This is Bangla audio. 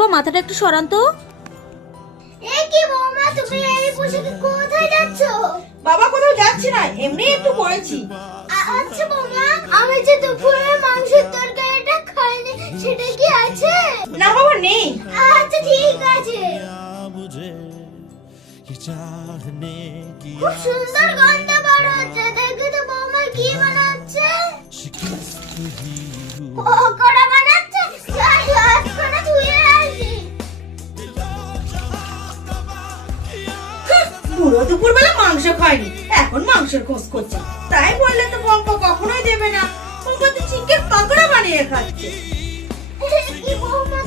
বাবা মাথাটা একটু সরান তো। কি বৌমা, তুমি এই পোশাকে কোথায় যাচ্ছ? বাবা কোথাও যাচ্ছি না, এমনি একটু করেছি। আচ্ছা বৌমা, আমি যে দুপুরে মাংসের তরকারিটা খাইনি, সেটা কি আছে? না বাবা নেই। আচ্ছা ঠিক আছে। খুব সুন্দর গন্ধ বার হচ্ছে, দেখে তো বৌমা কি বানাচ্ছে? পকোড়া বানাচ্ছে। যাই হাতখানা ধুয়ে আসি। পুরো দুপুর বেলা মাংস খায়নি, এখন মাংসের খোঁজ করছে। তাই বললে তো পম্পা কখনোই দেবে না। পম্পা তো চিকেন পকোড়া বানিয়ে খাচ্ছে। কি বৌমা,